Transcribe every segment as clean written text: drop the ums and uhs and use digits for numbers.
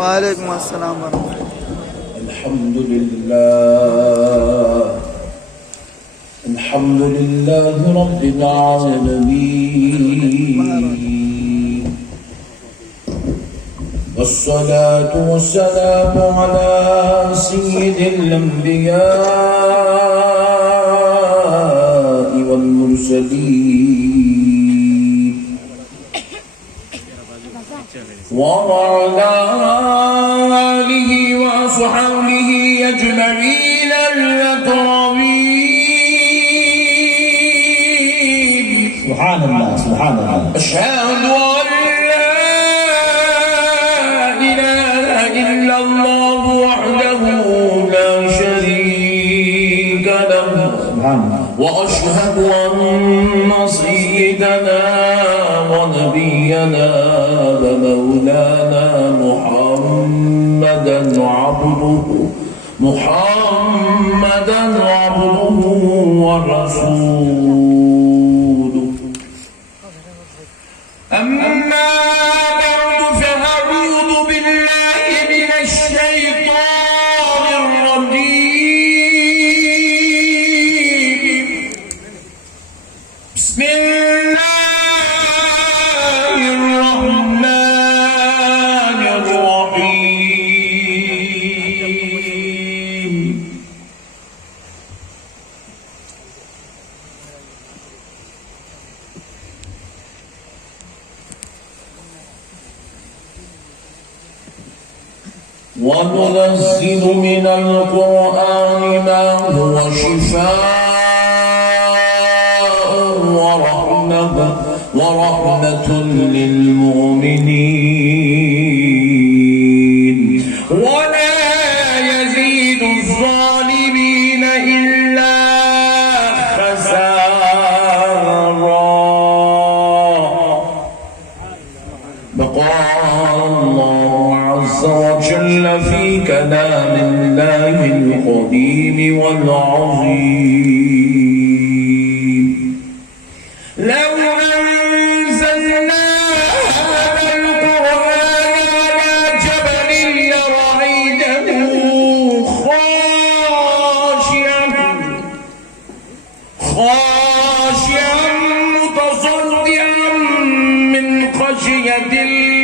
وعلیکم السلام ورحمۃ اللہ۔ الحمد لله رب العالمين، والصلاة والسلام على سيد الأنبياء والمرسلين وعلى آله وأصحابه أجمعين الأكرمين. سبحان الله سبحان الله. أشهد أن لا إله إلا الله وحده لا شريك له، سبحان الله. وأشهد أن سيدنا ونبينا ومولانا محمدا عبده ورسوله. أما بعد فأعوذ بالله من الشيطان الرجيم. بسم الله الرحمن الرحيم. وننزل من القرآن ما هو شفاء ورحمة للمؤمنين ولا يزيد الظالمين إلا خسارا. وقال الله عز وجل في كلام الله القديم والعظيم: لو أنزلنا هذا القرآن على جبل لرأيته خاشعا متصدعا من خشية الله.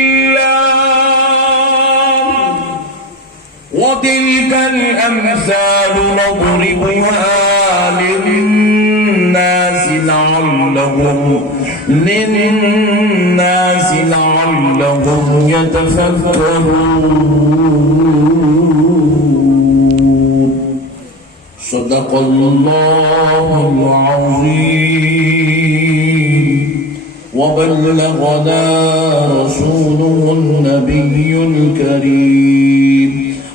وتلك الأمثال نضربها للناس لعلهم يتفكرون. صدق الله العظيم وبلغنا رسوله النبي الكريم،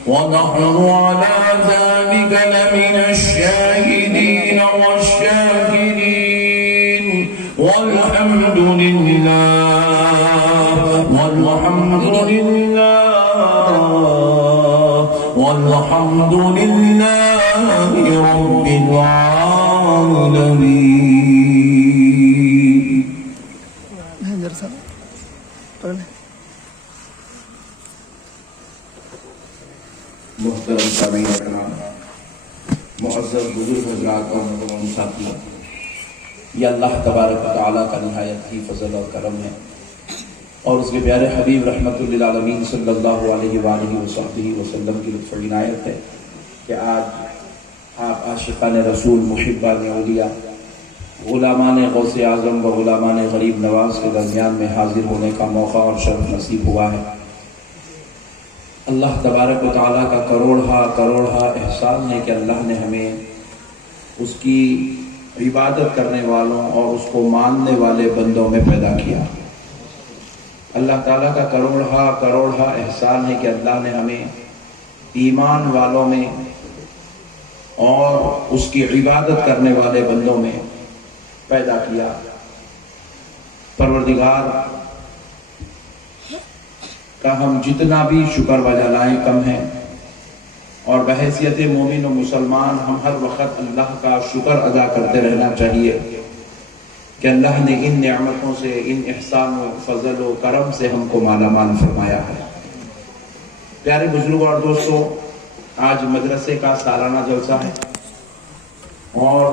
ونحن على ذلك لمن الشاهدين والشاكرين. والحمد لله رب العالمين. محترم سامعین اکرام، معزز بزرگ حضرات اور محترم ساتھی، یہ اللہ تبارک و تعالیٰ کا نہایت ہی فضل اور کرم ہے، اور اس کے پیارے حبیب رحمت للعالمین صلی اللہ علیہ وآلہ وصحبہ وسلم کی لطف و عنایت ہے کہ آج آپ عاشقان رسول، محبان اولیاء، غلامان غوث اعظم و غلامان غریب نواز کے درمیان میں حاضر ہونے کا موقع اور شرف نصیب ہوا ہے۔ اللہ تبارک و تعالیٰ کا کروڑہ احسان ہے کہ اللہ نے ہمیں اس کی عبادت کرنے والوں اور اس کو ماننے والے بندوں میں پیدا کیا۔ اللہ تعالیٰ کا کروڑہ احسان ہے کہ اللہ نے ہمیں ایمان والوں میں اور اس کی عبادت کرنے والے بندوں میں پیدا کیا۔ پروردگار کا ہم جتنا بھی شکر بجا لائیں کم ہے، اور بحیثیت مومن و مسلمان ہم ہر وقت اللہ کا شکر ادا کرتے رہنا چاہیے کہ اللہ نے ان نعمتوں سے، ان احسان و فضل و کرم سے ہم کو مالا مال فرمایا ہے۔ پیارے بزرگوں اور دوستوں، آج مدرسے کا سالانہ جلسہ ہے اور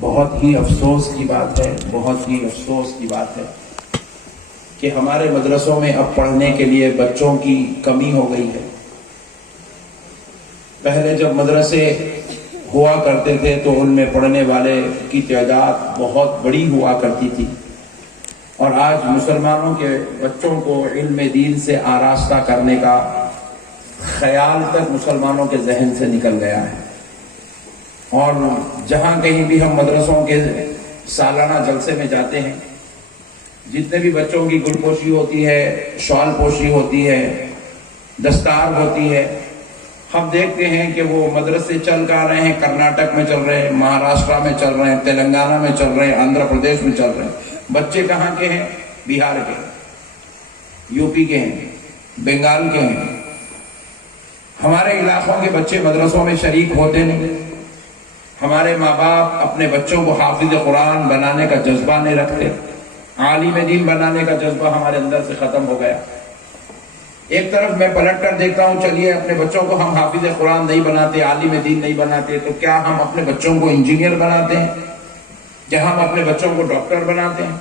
بہت ہی افسوس کی بات ہے، بہت ہی افسوس کی بات ہے کہ ہمارے مدرسوں میں اب پڑھنے کے لیے بچوں کی کمی ہو گئی ہے۔ پہلے جب مدرسے ہوا کرتے تھے تو ان میں پڑھنے والے کی تعداد بہت بڑی ہوا کرتی تھی، اور آج مسلمانوں کے بچوں کو علم دین سے آراستہ کرنے کا خیال تک مسلمانوں کے ذہن سے نکل گیا ہے۔ اور جہاں کہیں بھی ہم مدرسوں کے سالانہ جلسے میں جاتے ہیں، جتنے بھی بچوں کی گل پوشی ہوتی ہے، شال پوشی ہوتی ہے، دستار ہوتی ہے، ہم دیکھتے ہیں کہ وہ مدرسے چل کر رہے ہیں، کرناٹک میں چل رہے ہیں، مہاراشٹر میں چل رہے ہیں، تلنگانہ میں چل رہے ہیں، آندھرا پردیش میں چل رہے ہیں۔ بچے کہاں کے ہیں؟ بہار کے، یو پی کے ہیں، بنگال کے ہیں۔ ہمارے علاقوں کے بچے مدرسوں میں شریک ہوتے نہیں۔ ہمارے ماں باپ اپنے بچوں کو حافظ قرآن بنانے کا جذبہ نہیں رکھتے، عالم دین بنانے کا جذبہ ہمارے اندر سے ختم ہو گیا۔ ایک طرف میں پلٹ کر دیکھتا ہوں، چلیے اپنے بچوں کو ہم حافظ قرآن نہیں بناتے، عالم دین نہیں بناتے، تو کیا ہم اپنے بچوں کو انجینئر بناتے ہیں؟ کیا ہم اپنے بچوں کو ڈاکٹر بناتے ہیں؟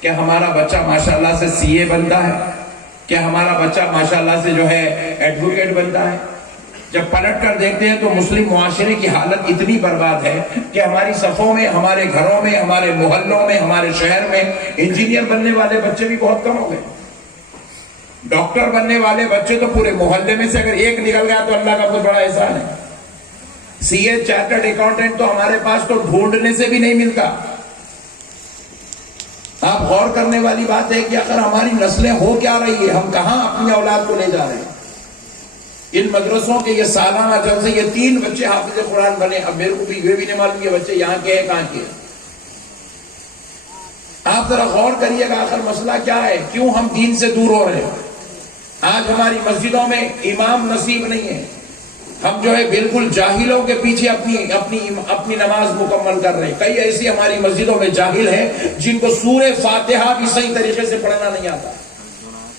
کیا ہمارا بچہ ماشاءاللہ سے سی اے بنتا ہے؟ کیا ہمارا بچہ ماشاءاللہ سے جو ہے ایڈوکیٹ بنتا ہے؟ جب پلٹ کر دیکھتے ہیں تو مسلم معاشرے کی حالت اتنی برباد ہے کہ ہماری صفوں میں، ہمارے گھروں میں، ہمارے محلوں میں، ہمارے شہر میں انجینئر بننے والے بچے بھی بہت کم ہو گئے۔ ڈاکٹر بننے والے بچے تو پورے محلے میں سے اگر ایک نکل گیا تو اللہ کا بہت بڑا احسان ہے۔ سی اے، چارٹرڈ اکاؤنٹنٹ تو ہمارے پاس تو ڈھونڈنے سے بھی نہیں ملتا۔ آپ غور کرنے والی بات ہے کہ اگر ہماری نسلیں ہو کیا رہی ہے، ہم کہاں اپنی اولاد کو لے جا رہے ہیں۔ ان مدرسوں کے یہ سالانہ جلسے، یہ 3 بچے حافظ قرآن بنے، اب میرے کو بھی یہ بھی نہیں معلوم یہ بچے یہاں کے ہیں کہاں کے ہیں۔ آپ ذرا غور کریے گا آخر مسئلہ کیا ہے، کیوں ہم دین سے دور ہو رہے ہیں۔ آج ہماری مسجدوں میں امام نصیب نہیں ہے، ہم جو ہے بالکل جاہلوں کے پیچھے اپنی نماز مکمل کر رہے ہیں۔ کئی ایسی ہماری مسجدوں میں جاہل ہیں جن کو سورہ فاتحہ بھی صحیح طریقے سے پڑھنا نہیں آتا۔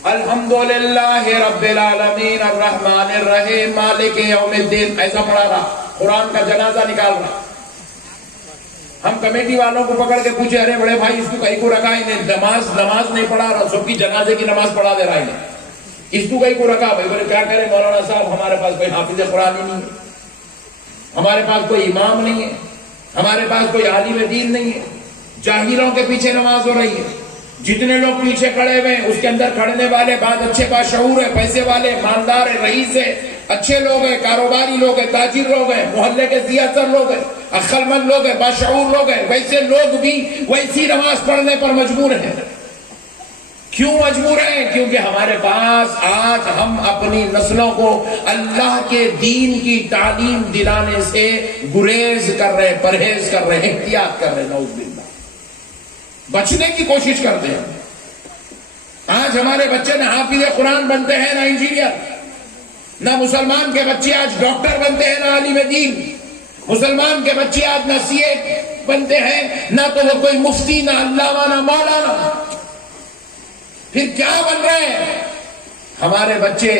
الحمدللہ رب العالمین الرحمن الرحیم مالک یوم الدین ایسا پڑھا رہا، قرآن کا جنازہ نکال رہا۔ ہم کمیٹی والوں کو پکڑ کے پوچھے، ارے بڑے بھائی اس کو کہیں کو رکھا، انہیں نماز نہیں پڑھا رہا، سب کی جنازے کی نماز پڑھا دے رہا ہے، اس کو کہیں کو رکھا۔ بھائی بولے کیا کریں مولانا صاحب، ہمارے پاس کوئی حافظ قرآن ہی نہیں ہے، ہمارے پاس کوئی امام نہیں ہے، ہمارے پاس کوئی عالم دین نہیں ہے، جاہلوں کے پیچھے نماز ہو رہی ہے۔ جتنے لوگ پیچھے کھڑے ہوئے ہیں اس کے اندر کھڑنے والے بعد اچھے باشعور ہیں، پیسے والے، مالدار ہیں، رئیس ہیں، اچھے لوگ ہیں، کاروباری لوگ ہیں، تاجر لوگ ہیں، محلے کے سیاست لوگ ہیں، عقل مند لوگ ہیں، باشعور لوگ ہیں، ویسے لوگ بھی ویسی نماز پڑھنے پر مجبور ہیں۔ کیوں مجبور ہیں؟ کیونکہ ہمارے پاس آج ہم اپنی نسلوں کو اللہ کے دین کی تعلیم دلانے سے گریز کر رہے، پرہیز کر رہے، احتیاط کر رہے، نعوذ باللہ، بچنے کی کوشش کرتے ہیں۔ آج ہمارے بچے نہ حافظ قرآن بنتے ہیں، نہ انجینئر، نہ مسلمان کے بچے آج ڈاکٹر بنتے ہیں، نہ عالم دین۔ مسلمان کے بچے آج نہ سی اے بنتے ہیں، نہ تو وہ کوئی مفتی، نہ علامہ، نہ مولانا۔ پھر کیا بن رہے ہیں ہمارے بچے؟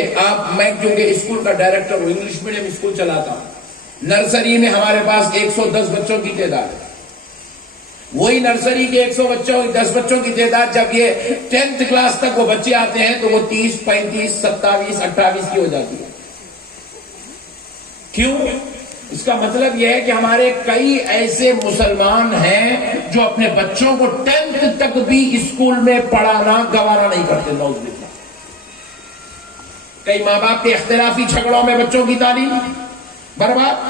میں کیونکہ اسکول کا ڈائریکٹر ہوں، انگلش میڈیم اسکول چلاتا ہوں، نرسری میں ہمارے پاس 110 بچوں کی تعداد ہے۔ وہی نرسری کے 110 بچوں کی تعداد جب یہ 10th کلاس تک وہ بچے آتے ہیں تو وہ 30، 35، 27، 28 کی ہو جاتی ہے۔ کیوں؟ اس کا مطلب یہ ہے کہ ہمارے کئی ایسے مسلمان ہیں جو اپنے بچوں کو 10th تک بھی اسکول میں پڑھانا گوارا نہیں کرتے، نعوذ باللہ۔ کئی ماں باپ کے اختلافی جھگڑوں میں بچوں کی تعلیم برباد،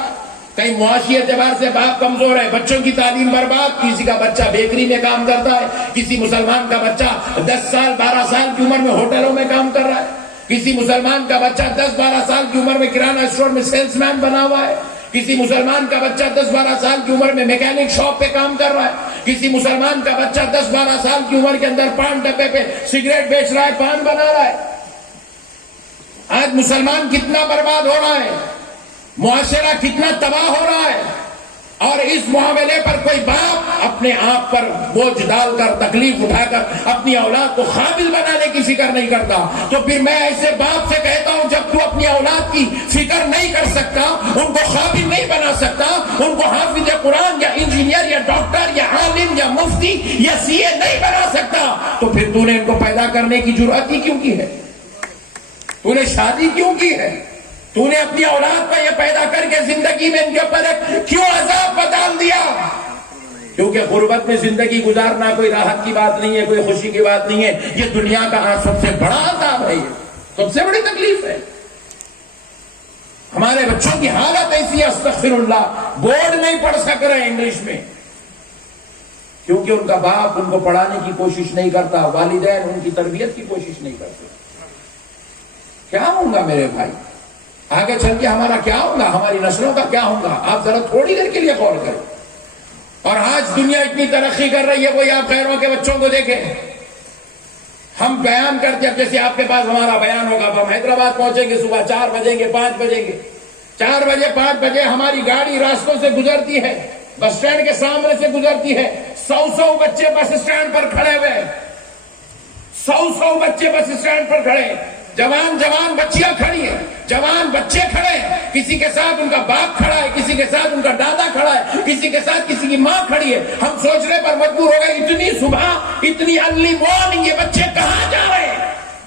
کئی معاشی اعتبار سے باپ کمزور ہے، بچوں کی تعلیم برباد۔ کسی کا بچہ بیکری میں کام کرتا ہے، کسی مسلمان کا بچہ 10 سال 12 سال کی عمر میں ہوٹلوں میں کام کر رہا ہے، کسی مسلمان کا بچہ 10-12 سال کی عمر میں کرانہ اسٹور میں سیلز مین بنا ہوا ہے، کسی مسلمان کا بچہ 10-12 سال کی عمر میں میکینک شاپ پہ کام کر رہا ہے، کسی مسلمان کا بچہ 10-12 سال کی عمر کے اندر پان ڈبے پہ سگریٹ بیچ رہا ہے، پان بنا رہا ہے۔ آج مسلمان کتنا برباد ہو رہا ہے، معاشرہ کتنا تباہ ہو رہا ہے، اور اس معاملے پر کوئی باپ اپنے آپ پر بوجھ ڈال کر، تکلیف اٹھا کر اپنی اولاد کو قابل بنانے کی فکر نہیں کرتا۔ تو پھر میں ایسے باپ سے کہتا ہوں، جب تو اپنی اولاد کی فکر نہیں کر سکتا، ان کو قابل نہیں بنا سکتا، ان کو حافظ قرآن یا انجینئر یا ڈاکٹر یا عالم یا مفتی یا سی اے نہیں بنا سکتا، تو پھر تو نے ان کو پیدا کرنے کی جرأت ہی کیوں کی ہے؟ تو نے شادی کیوں کی ہے؟ تو نے اپنی اولاد کو یہ پیدا کر کے زندگی میں ان کے اوپر کیوں عذاب ڈال دیا؟ کیونکہ غربت میں زندگی گزارنا کوئی راحت کی بات نہیں ہے، کوئی خوشی کی بات نہیں ہے، یہ دنیا کا سب سے بڑا عذاب ہے، یہ سب سے بڑی تکلیف ہے۔ ہمارے بچوں کی حالت ایسی ہے، استغفر اللہ، بورڈ نہیں پڑھ سک رہے انگلش میں، کیونکہ ان کا باپ ان کو پڑھانے کی کوشش نہیں کرتا، والدین ان کی تربیت کی کوشش نہیں کرتے۔ کیا ہوگا میرے بھائی؟ آگے چل کے ہمارا کیا ہوگا؟ ہماری نسلوں کا کیا ہوگا؟ آپ ذرا تھوڑی دیر کے لیے غور کریں۔ اور آج دنیا اتنی ترقی کر رہی ہے، کوئی آپ غیروں کے بچوں کو دیکھیں، ہم بیان کرتے ہیں، جیسے آپ کے پاس ہمارا بیان ہوگا، ہم حیدرآباد پہنچیں گے صبح 4 بجیں گے 5 بجیں گے، 4 بجے 5 بجے ہماری گاڑی راستوں سے گزرتی ہے، بس اسٹینڈ کے سامنے سے گزرتی ہے، 100 بچے بس اسٹینڈ پر کھڑے ہوئے، 100 بچے بس اسٹینڈ پر کھڑے، جوان بچیاں کھڑی ہیں، جوان بچے کھڑے ہیں، کسی کے ساتھ ان کا باپ کھڑا ہے، کسی کے ساتھ ان کا دادا کھڑا ہے، کسی کے ساتھ کسی کی ماں کھڑی ہے۔ ہم سوچنے پر مجبور ہو گئے، اتنی صبح، اتنی ارلی مارننگ، یہ بچے کہاں جا رہے ہیں؟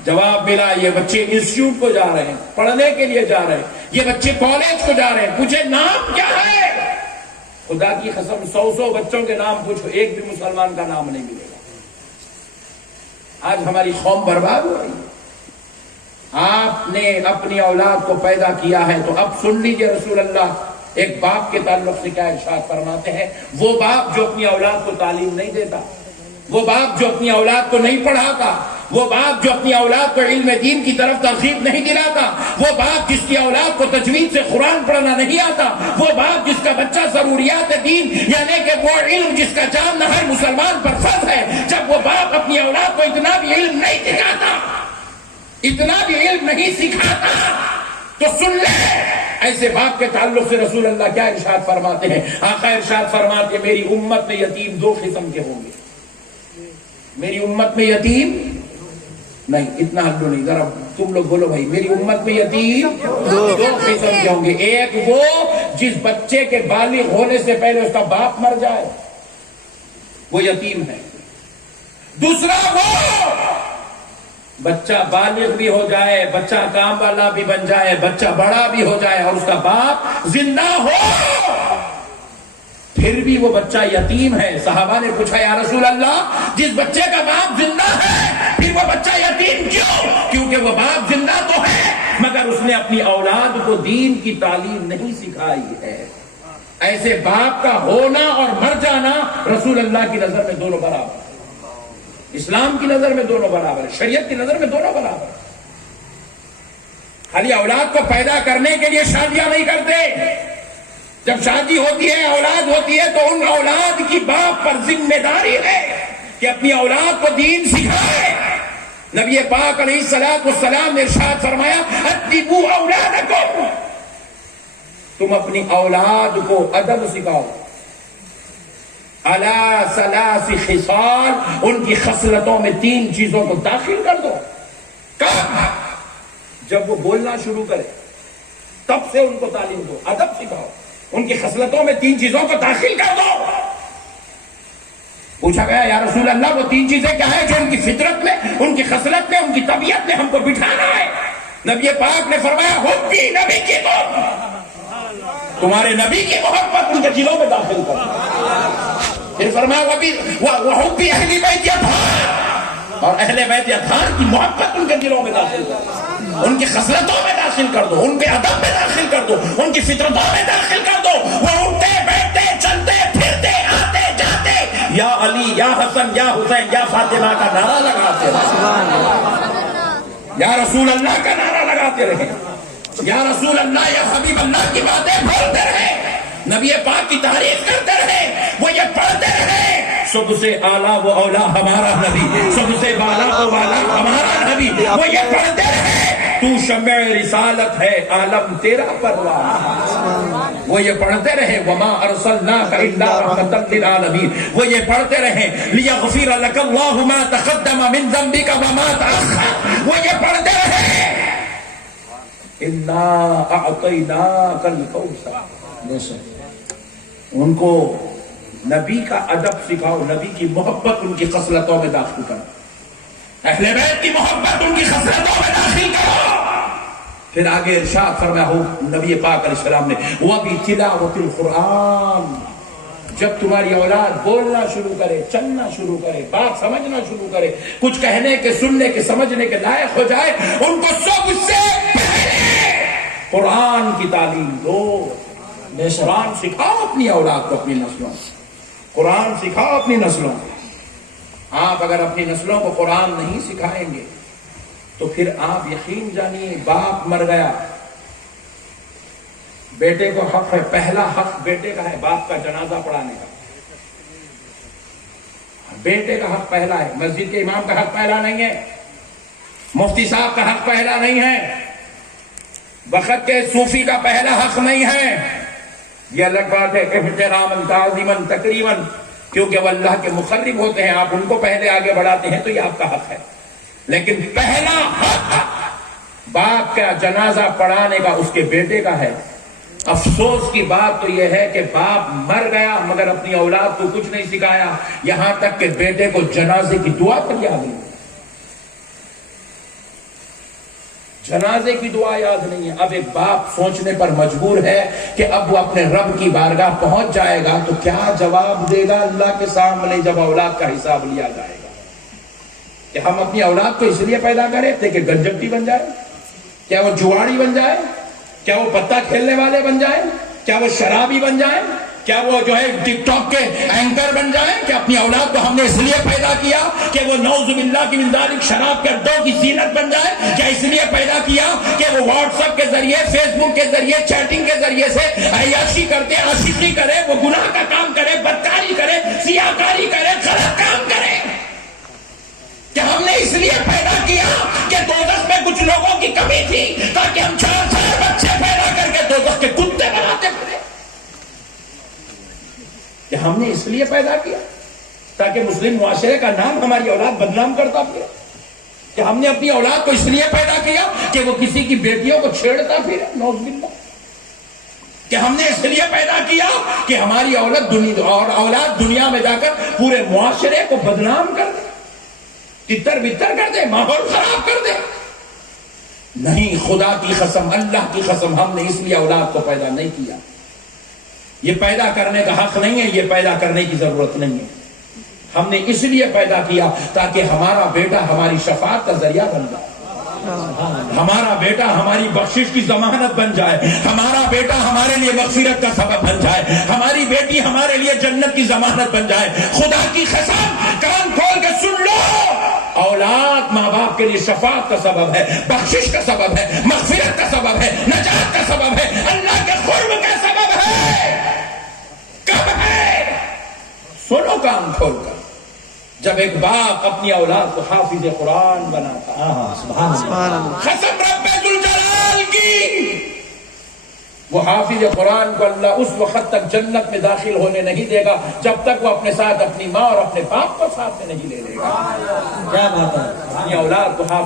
جواب ملا، یہ بچے انسٹیٹیوٹ کو جا رہے ہیں، پڑھنے کے لیے جا رہے ہیں، یہ بچے کالج کو جا رہے ہیں۔ پوچھے نام کیا ہے؟ خدا کی قسم 100 بچوں کے نام پوچھو، ایک بھی مسلمان کا نام نہیں ملے گا۔ آج ہماری قوم برباد ہو رہی ہے۔ آپ نے اپنی اولاد کو پیدا کیا ہے تو اب سن لیجئے رسول اللہ ایک باپ کے تعلق سے کیا ارشاد فرماتے ہیں۔ وہ باپ جو اپنی اولاد کو تعلیم نہیں دیتا، وہ باپ جو اپنی اولاد کو نہیں پڑھاتا، وہ باپ جو اپنی اولاد کو علم دین کی طرف ترغیب نہیں دلاتا، وہ باپ جس کی اولاد کو تجوید سے قرآن پڑھنا نہیں آتا، وہ باپ جس کا بچہ ضروریات دین یعنی کہ وہ علم جس کا جاننا ہر مسلمان پر فرض ہے، جب وہ باپ اپنی اولاد کو اتنا بھی علم نہیں سکھاتا، اتنا بھی علم نہیں سکھاتا، تو سن لے ایسے باپ کے تعلق سے رسول اللہ کیا ارشاد فرماتے ہیں۔ آقا ارشاد فرماتے ہیں میری امت میں یتیم 2 قسم کے ہوں گے، میری امت میں یتیم نہیں، اتنا ہلو نہیں، ذرا تم لوگ بولو بھائی، میری امت میں یتیم 2 قسم کے ہوں گے۔ ایک وہ جس بچے کے بالغ ہونے سے پہلے اس کا باپ مر جائے، وہ یتیم ہے۔ دوسرا وہ بچہ بالغ بھی ہو جائے، بچہ کام والا بھی بن جائے، بچہ بڑا بھی ہو جائے اور اس کا باپ زندہ ہو، پھر بھی وہ بچہ یتیم ہے۔ صحابہ نے پوچھا یا رسول اللہ، جس بچے کا باپ زندہ ہے پھر وہ بچہ یتیم کیوں؟ کیونکہ وہ باپ زندہ تو ہے مگر اس نے اپنی اولاد کو دین کی تعلیم نہیں سکھائی ہے۔ ایسے باپ کا ہونا اور مر جانا رسول اللہ کی نظر میں دونوں برابر ہے، اسلام کی نظر میں دونوں برابر ہے، شریعت کی نظر میں دونوں برابر ہے۔ خالی اولاد کو پیدا کرنے کے لیے شادیاں نہیں کرتے، جب شادی ہوتی ہے، اولاد ہوتی ہے، تو ان اولاد کی باپ پر ذمہ داری ہے کہ اپنی اولاد کو دین سکھائے۔ نبی پاک علیہ الصلوۃ والسلام نے ارشاد فرمایا ادبوا اولادکم، تم اپنی اولاد کو ادب سکھاؤ، علی 3 خصال، ان کی خصلتوں میں 3 چیزوں کو داخل کر دو۔ کب؟ جب وہ بولنا شروع کرے تب سے ان کو تعلیم دو، ادب سکھاؤ، ان کی خصلتوں میں 3 چیزوں کو داخل کر دو۔ پوچھا گیا یا رسول اللہ وہ 3 چیزیں کیا ہیں جو ان کی فطرت میں، ان کی خصلت میں، ان کی طبیعت میں ہم کو بٹھانا ہے؟ نبی پاک نے فرمایا حبی نبی کی تمہارے نبی کی محبت ان کے دلوں میں داخل کر دو۔ پھر فرمایا وحبی اہل بیت اطہار، اور اہل بیت اطہار کی محبت ان کے دلوں میں داخل کر دو، ان کی خصلتوں میں داخل کر دو، ان کے ادب میں داخل کر دو، ان کی فطرتوں میں داخل کر دو۔ وہ اٹھتے بیٹھتے چلتے پھرتے آتے جاتے یا علی یا حسن یا حسین یا فاطمہ کا نعرہ لگاتے رہے، یا رسول اللہ کا نعرہ لگاتے رہے، یا رسول اللہ یا حبیب اللہ کی باتیں بولتے رہے، نبی پاک کی تعریف کرتے رہے، وہ یہ پڑھتے رہے سب سے اعلیٰ و اولا ہمارا نبی، سب سے بالا و والا ہمارا نبی، وہ یہ پڑھتے رہے تو شمع رسالت ہے عالم تیرا پرواہ، وہ یہ پڑھتے رہے وما ارسلناک الا رحمۃ للعالمین، وہ یہ پڑھتے رہے لیغفر لک اللہ ما تقدم من ذنبک وما تأخر، وہ یہ پڑھتے رہے انا اعطیناک الکوثر. بے شک. ان کو نبی کا ادب سکھاؤ، نبی کی محبت ان کی خصلتوں میں داخل کرو، اہل بیت کی محبت ان کی خصلتوں میں داخل کرو. پھر آگے ارشاد فرمایا ہو نبی پاک علیہ السلام نے وَبِتِلَاوَةِ الْقُرْآنِ، جب تمہاری اولاد بولنا شروع کرے، چلنا شروع کرے، بات سمجھنا شروع کرے، کچھ کہنے کے، سننے کے، سمجھنے کے لائق ہو جائے، ان کو سب سے پہلے قرآن کی تعلیم دو. قرآن سکھاؤ اپنی اولاد کو، اپنی نسلوں کو قرآن سکھاؤ اپنی نسلوں کو. آپ اگر اپنی نسلوں کو قرآن نہیں سکھائیں گے تو پھر آپ یقین جانیے باپ مر گیا، بیٹے کو حق ہے، پہلا حق بیٹے کا ہے باپ کا جنازہ پڑھانے کا. بیٹے کا حق پہلا ہے، مسجد کے امام کا حق پہلا نہیں ہے، مفتی صاحب کا حق پہلا نہیں ہے، وقت کے صوفی کا پہلا حق نہیں ہے. یہ الگ بات ہے احتراماً تعظیماً تکریماً، کیونکہ وہ اللہ کے مقرب ہوتے ہیں، آپ ان کو پہلے آگے بڑھاتے ہیں تو یہ آپ کا حق ہے. لیکن پہلا حق باپ کا جنازہ پڑھانے کا اس کے بیٹے کا ہے. افسوس کی بات تو یہ ہے کہ باپ مر گیا مگر اپنی اولاد کو کچھ نہیں سکھایا، یہاں تک کہ بیٹے کو جنازے کی دعا پر یاد نہیں، جنازے کی دعا یاد نہیں ہے. اب ایک باپ سوچنے پر مجبور ہے کہ اب وہ اپنے رب کی بارگاہ پہنچ جائے گا تو کیا جواب دے گا اللہ کے سامنے جب اولاد کا حساب لیا جائے گا. کہ ہم اپنی اولاد کو اس لیے پیدا کرے تھے کہ گنجٹی بن جائے، کیا وہ جواری بن جائے، کیا وہ پتہ کھیلنے والے بن جائیں، کیا وہ شرابی بن جائیں، کیا وہ جو ہے ٹک ٹاک کے اینکر بن جائیں. کہ اپنی اولاد کو ہم نے اس لیے پیدا کیا کہ وہ نعوذ باللہ کی من ذالک شراب کے اڈوں کی زینت بن جائے؟ کیا اس لیے پیدا کیا کہ وہ واٹس ایپ کے ذریعے، فیس بک کے ذریعے، چیٹنگ کے ذریعے سے عیاشی کرتے، عاشقی کرے، وہ گناہ کا کام کرے، بدکاری کرے، سیاہکاری کرے، غلط کام کرے؟ کہ ہم نے اس لیے پیدا کیا کہ دوزخ میں کچھ لوگوں کی کمی تھی تاکہ ہم 4 بچے پیدا کر کے دوزخ کے کتے بناتے پھرے؟ کہ ہم نے اس لیے پیدا کیا تاکہ مسلم معاشرے کا نام ہماری اولاد بدنام کرتا پھرے؟ کہ ہم نے اپنی اولاد کو اس لیے پیدا کیا کہ وہ کسی کی بیٹیوں کو چھیڑتا پھرے؟ نعوذ باللہ. کہ ہم نے اس لیے پیدا کیا کہ ہماری اولاد دنیا میں جا کر پورے معاشرے کو بدنام کر دے، تتر بتر کر دے، ماحول خراب کر دے؟ نہیں، خدا کی قسم، اللہ کی قسم، ہم نے اس لیے اولاد کو پیدا نہیں کیا. یہ پیدا کرنے کا حق نہیں ہے، یہ پیدا کرنے کی ضرورت نہیں ہے. ہم نے اس لیے پیدا کیا تاکہ ہمارا بیٹا ہماری شفاعت کا ذریعہ بن جائے، ہمارا بیٹا ہماری بخشش کی ضمانت بن جائے، ہمارا بیٹا ہمارے لیے مغفرت کا سبب بن جائے، ہماری بیٹی ہمارے لیے جنت کی ضمانت بن جائے. خدا کی قسم، کان کھول کے سن لو، اولاد ماں باپ کے لیے شفاعت کا سبب ہے، بخشش کا سبب ہے، مغفرت کا سبب ہے، نجات کا سبب ہے، اللہ کے قرب کا سبب ہے. کب ہے؟ سنو کان کھول کر، جب ایک باپ اپنی اولاد کو حافظ قرآن بناتا. سبحان اللہ. قسم رب ذوالجلال کی، وہ حافظ قرآن کو اللہ اس وقت تک جنت میں داخل ہونے نہیں دے گا جب تک وہ اپنے ساتھ اپنی ماں اور اپنے باپ کو ساتھ میں نہیں لے لے گا. کیا بات ہے. اپنی اولاد کو حافظ